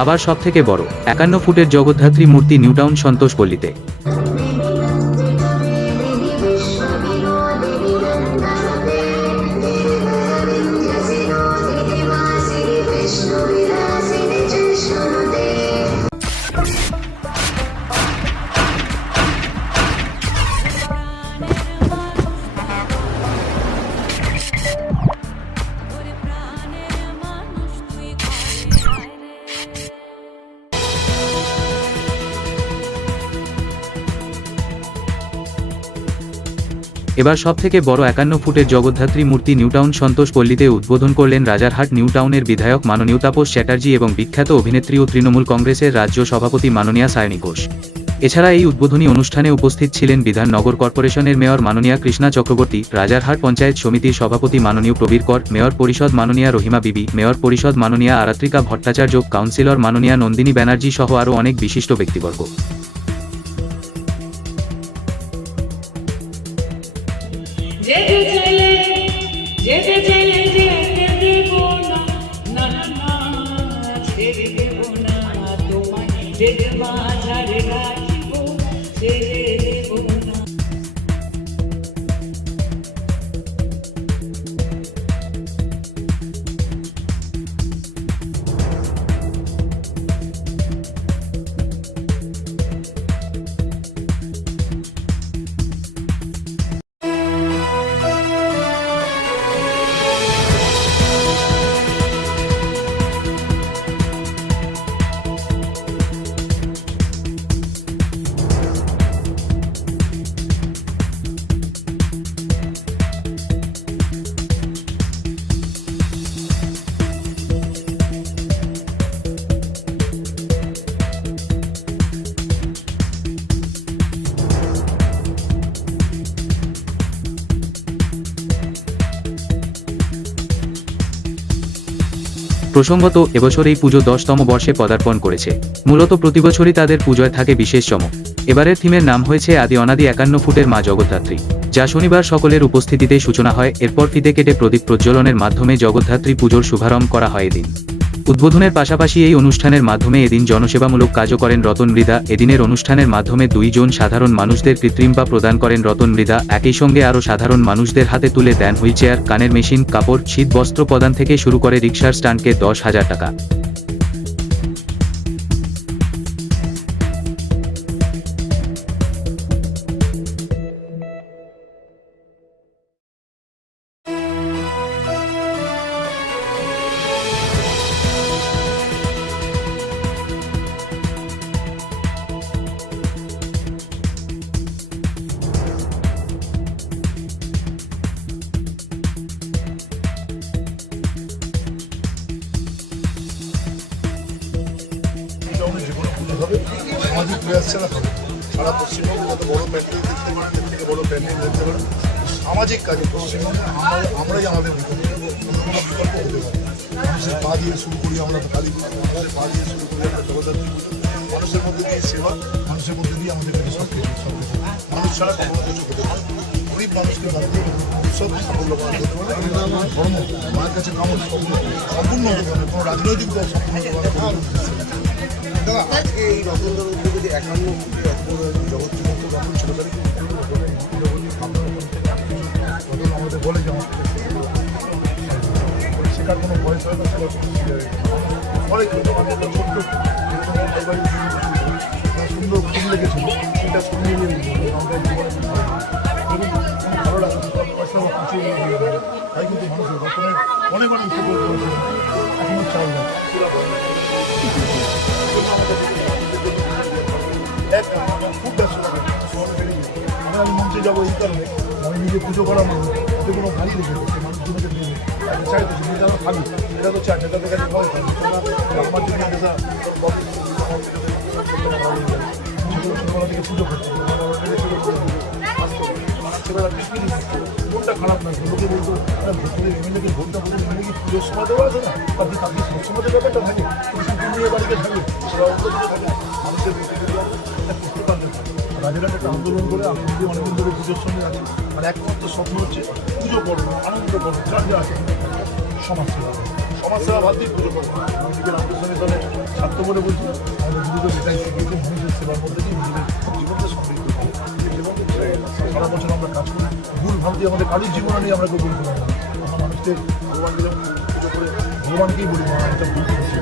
আবার সবথেকে বড় 51 ফুটের জগদ্ধাত্রী মূর্তি নিউটাউন সন্তোষপল্লীতে। এবার সবথেকে বড় 51 ফুটের জগদ্ধাত্রী মূর্তি নিউটাউন সন্তোষপল্লীতে উদ্বোধন করলেন রাজারহাট নিউটাউনের বিধায়ক মাননীয় তাপস চ্যাটার্জি এবং বিখ্যাত অভিনেত্রী ও তৃণমূল কংগ্রেসের রাজ্য সভাপতি মাননীয়া সায়নী ঘোষ। এছাড়া এই উদ্বোধনী অনুষ্ঠানে উপস্থিত ছিলেন বিধাননগর কর্পোরেশনের মেয়র মাননীয়া কৃষ্ণা চক্রবর্তী, রাজারহাট পঞ্চায়েত সমিতির সভাপতি মাননীয় প্রবীর কর, মেয়র পরিষদ মাননীয়া রহিমা বিবি, মেয়র পরিষদ মাননীয়া আরাত্রিকা ভট্টাচার্য, কাউন্সিলর মাননীয়া নন্দিনী ব্যানার্জি সহ আরও অনেক বিশিষ্ট ব্যক্তিবর্গ। প্রসঙ্গত, এবছর এই পুজো 10তম বর্ষে পদার্পণ করেছে। মূলত প্রতিবছরই তাদের পুজোয় থাকে বিশেষ চমক। এবারের থিমের নাম হয়েছে আদি অনাদি 51 ফুটের মা জগদ্ধাত্রী, যা শনিবার সকলের উপস্থিতিতে সূচনা হয়। এরপর ফিতে কেটে প্রদীপ প্রজ্বলনের মাধ্যমে জগদ্ধাত্রী পুজোর শুভারম্ভ করা হয় এদিন। উদ্বোধনের পাশাপাশি এই অনুষ্ঠানের মাধ্যমে এদিন জনসেবামূলক কাজও করেন রতন মৃধা। এদিনের অনুষ্ঠানের মাধ্যমে 2 জন সাধারণ মানুষদের কৃত্রিম পা প্রদান করেন রতন মৃধা। একই সঙ্গে আরও সাধারণ মানুষদের হাতে তুলে দেন হুইলচেয়ার, কানের মেশিন, কাপড়, শীত বস্ত্র প্রদান থেকে শুরু করে রিকশার স্ট্যান্ডকে 10,000 টাকা। সামাজিক প্রয়াস ছাড়া হবে সারা পশ্চিমবঙ্গে যত বড় প্যান্ডেল দেখতে পারেন, এর থেকে বড় প্যান্ডেল দেখতে পারেন। সামাজিক কাজে পশ্চিমবঙ্গে আমরাই আমাদের বিকল্প হতে পারি। মানুষের পা দিয়ে শুরু করি আমরা কালী পুজো, আমাদের পা দিয়ে শুরু করি আমরা জগদ্ধাত্রী পুজো। মানুষের মধ্যে দিয়ে সেবা, মানুষের মধ্যে দিয়ে আমাদের কাছে সব কিছু। মানুষ ছাড়া কখনো কিছু হতে পারে। গরিব মানুষকে বাদ দিয়ে উৎসব সাফল্য করা যেতে পারে। ধর্ম মায়ের কাছে কামড় সম্পূর্ণ হতে পারে, কোনো রাজনৈতিক দল সম্পূর্ণ হতে পারে। আজকে এই রতনদার উদ্যোগে যে 51 ফুটে এত বড় জগৎ রতন ছিল, তাহলে আমাদের বলে যে আমার শেখার কোনো বয়স হয় না, অনেক ছোট্ট সুন্দর ফুল লেগেছিল, সেটা শুনিয়ে ভালো লাগে। পয়সা তাই কিন্তু মানুষের রতনের অনেক অনেক উপকৃত হয়েছে, এখনো চাই না। খুব ব্যস্ত লাগে শহরে বেরিয়ে গিয়ে আমি মঞ্চে যাবো এই কারণে আমি নিজে পুজো করা মানুষ, ওতে কোনো গাড়ি রেখে মানুষজনকে দেবে চাইতেছি নিজে আমরা খাবি, এটা তো চাই, এটা তো কাছে ভয় খাবি আমার জন্য ছোটবেলা থেকে পুজো করছে কোনটা খারাপ না। লোকে বলতো এমএলএকে ভোটটা বলে এমএলএ পুজোর সময় দেওয়া আছে না, আপনি তাকে সবসময় ব্যাপারটা থাকে নিয়ে বাড়িতে থাকে সেটা মানুষের রাজারহাটে একটা আন্দোলন করে আমি নিজে অনেকদিন ধরে পুজোর সঙ্গে আছি। আর একমাত্র স্বপ্ন হচ্ছে পুজো করবো, আনন্দ করবো, যার যা আছে সমাজ সেবা। সমাজ সেবা ভাবতেই পুজো করবো। আমি নিজের রামকৃষ্ণের দলে স্বার্থ বলে বলছি, আমাদের গুরুদেব এটাই শিখিয়েছে, মানুষের সেবার মধ্যে দিয়ে নিজেদের জীবনকে সমৃদ্ধ করি। জীবনকে সারা বছর আমরা কাজ করি, ভুল ভাবতে আমাদের কারোর জীবনে নিয়ে আমরা কেউ ভুল করি না। আমরা মানুষকে ভগবানকে যখন পুজো করে ভগবানকেই বলি, মা এটা ভুল করেছি,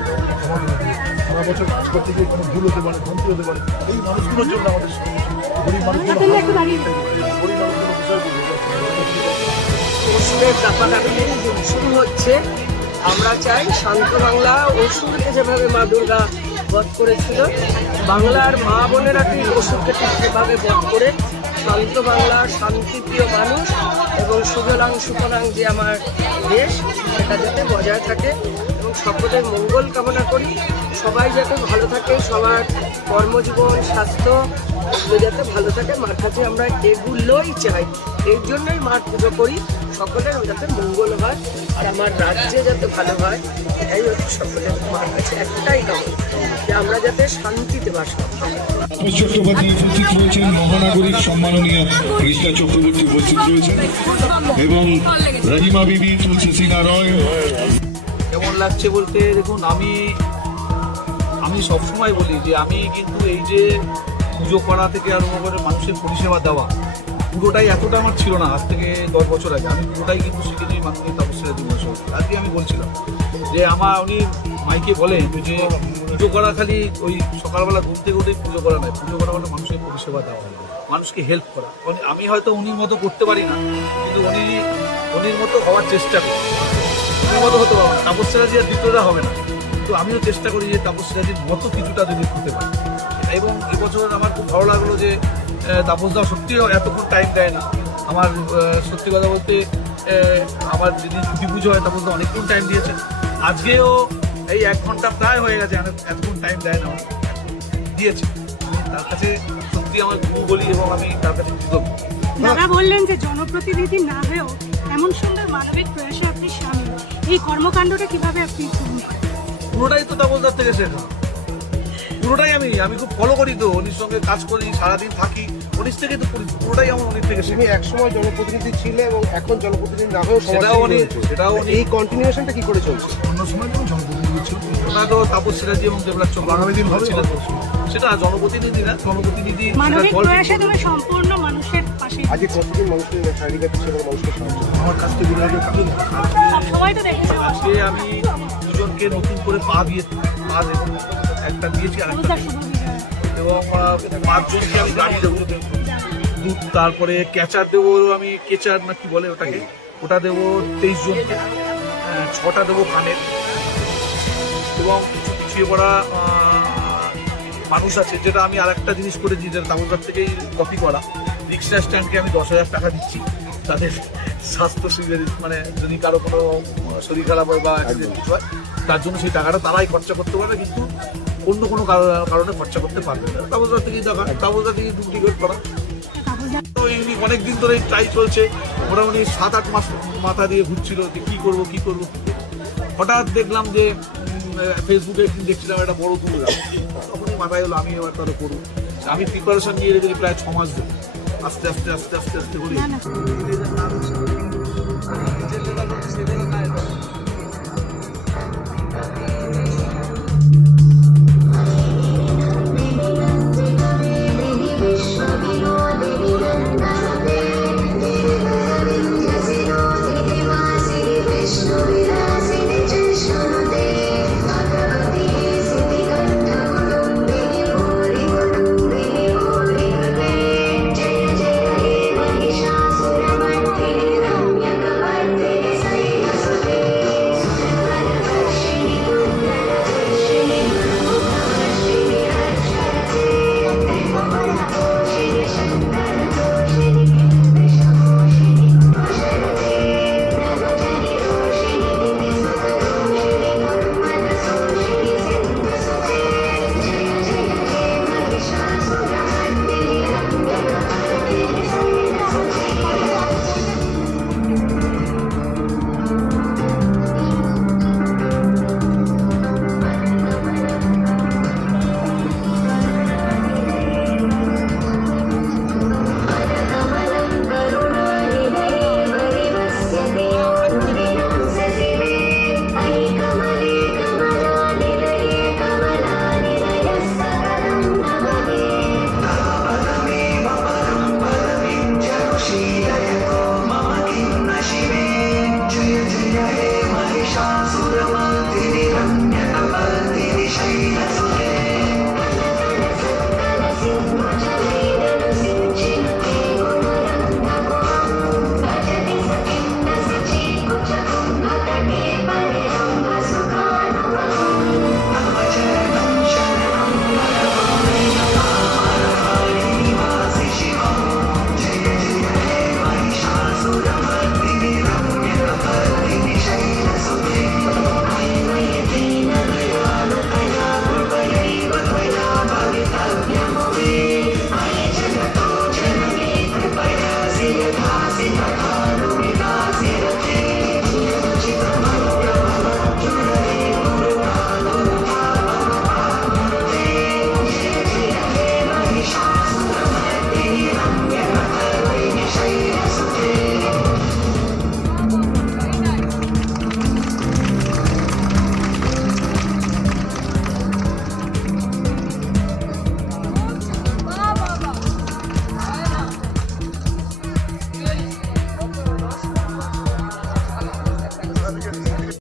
সারা বছর কাজ করতে গিয়ে কোনো ভুল হতে পারে, ভ্রান্তি হতে পারে। এই মানুষগুলোর জন্য আমাদের গরিব মানুষগুলো গরিব মানুষগুলো বিষয়গুলো অসুরের দাপাদাপি শুরু হচ্ছে। আমরা চাই শান্ত বাংলা অসুরকে যেভাবে মা দুর্গা বধ করেছিল, বাংলার মা বোনেরা ঠিক অসুরকে ঠিক সেভাবে বধ করে শান্ত বাংলা, শান্তিপ্রিয় মানুষ এবং সুজলাং সুফলাং যে আমার দেশ, সেটা যাতে বজায় থাকে এবং সকলের মঙ্গল কামনা করি। সবাই যাতে ভালো থাকে, সবার কর্মজীবন, স্বাস্থ্য এগুলো যাতে ভালো থাকে, মার কাছে আমরা এগুলোই চাই। এই জন্যই মার পুজো করি, সকলের যাতে মঙ্গল হয় আর আমার রাজ্যে যাতে ভালো হয়, এটাই হচ্ছে সকলের মার কাছে একটাই কামনা, যে আমরা যাতে শান্তিতে বাস করতে পারি। তাপস চট্টোপাধ্যায় উপস্থিত রয়েছেন, মহানাগরিক সম্মাননীয় রিষ্টা চক্রবর্তী উপস্থিত রয়েছেন এবং রাহিমা বিবি, তুলসী সিনহা রয়। কেমন লাগছে বলতে, দেখুন আমি সবসময় বলি যে আমি কিন্তু এই যে পুজো করা থেকে আরম্ভ করে মানুষের পরিষেবা দেওয়া, পুরোটাই এতটা আমার ছিল না। আজ থেকে 10 বছর আগে আমি পুরোটাই কিন্তু শিখেছি মাননীয় তাপসেরা দিবস। আজকে আমি বলছিলাম যে উনি মাইকে বলেন যে পুজো করা খালি ওই সকালবেলা ঘুম থেকে উঠে পুজো করা নয়, পুজো করা মানে মানুষের পরিষেবা দেওয়া, মানুষকে হেল্প করা। আমি হয়তো উনির মতো করতে পারি না, কিন্তু উনির মতো হওয়ার চেষ্টা করি। উনির মতো হতে পারবো না, তাপসেরাজি আর দ্বিতীয়টা হবে না, কিন্তু আমিও চেষ্টা করি যে তাপসেরাজির মতো কিছুটা যদি করতে পারি। এবং এবছর আমার খুব ভালো লাগলো যে তাপসদা সত্যিও এতক্ষণ টাইম দেয় না। আমার সত্যি কথা বলতে আমার যেদিন ছুটি পুজো হয় তাপসদা অনেকক্ষণ টাইম দিয়েছে। আজকেও এই 1 ঘন্টা প্রায় হয়ে গেছে, এতক্ষণ টাইম দেয় না, দিয়েছে। আমি তার কাছে সত্যি আমার গুরু বলি এবং আমি তার কাছে কৃতজ্ঞ। দাদা বললেন যে জনপ্রতিনিধি না হয়েও এমন সুন্দর মানবিক প্রয়াসে আপনি সামিল, এই কর্মকাণ্ডটা কিভাবে আপনি শুরু করেন? পুরোটাই তো তাপসদার থেকে শেখা, পুরোটাই আমি খুব ফলো করি, তো উনির সঙ্গে কাজ করি, সারাদিন থাকি, উনির থেকে তো পুরোটাই আমার উনির থেকে তুমি শেখা। একসময় জনপ্রতিনিধি ছিলে এবং এখন জনপ্রতিনিধি না হয়েও সেটাও উনি এই কন্টিনিউশনটা কি করে চলছে? অন্য সময় যখন জনপ্রতিনিধি ছিল, ওটা তো তাপসেরাজি এবং দেবরাজ আগামী দিন হবে। ছিল, সেটা জনপ্রতিনিধি না, জনপ্রতিনিধি সেটা মানবিক দল প্রয়াসে তুমি সম্পূর্ণ মানুষের পাশে আজকে কতদিন মানুষের শারীরিক সেবা মানুষকে সাহায্য করে? আমার কাছ থেকে বিরাট কাজও না। সব সময় তো দেখেছি আজকে আমি দুজনকে নতুন করে পা দেবো, একটা দিয়েছি আরেকটা শুভ বিজয়। এবং 5 জনকে আমি গাড়ি দেবো, তারপরে ক্যাচার দেবো, আমি কেচার না কি বলে ওটাকে, ওটা দেবো 23 জনকে, 6টা দেবো কানের, এবং কিছু পিছিয়ে পড়া মানুষ আছে। যেটা আমি আরেকটা জিনিস করেছি, যেটা তামিলনাড়ু থেকেই কপি করা, রিক্সা স্ট্যান্ডকে আমি 10,000 টাকা দিচ্ছি তাদের স্বাস্থ্য সুবিধা, মানে যদি কারো কোনো শরীর খারাপ হয় বা অ্যাক্সিডেন্ট কিছু হয়, তার জন্য সেই টাকাটা তারাই খরচা করতে পারবে, কিন্তু অন্য কোনো কারণে খরচা করতে পারবে না। তামিলনাড়ু থেকেই দেখা, তামিলনাড়ু থেকে ডুপ্লিকেট করা। তো এই অনেকদিন ধরে ট্রাই চলছে, মোটামুটি 7-8 মাস মাথা দিয়ে ঘুরছিল যে কী করবো। হঠাৎ দেখলাম যে ফেসবুকে একদিন দেখছিলাম একটা বড় দুর্গা, তখনই মাথায় হলো আমি এবার তাহলে করবো। আমি প্রিপারেশন নিয়ে রেখেছি প্রায় 6 মাস ধরে, আস্তে আস্তে করে।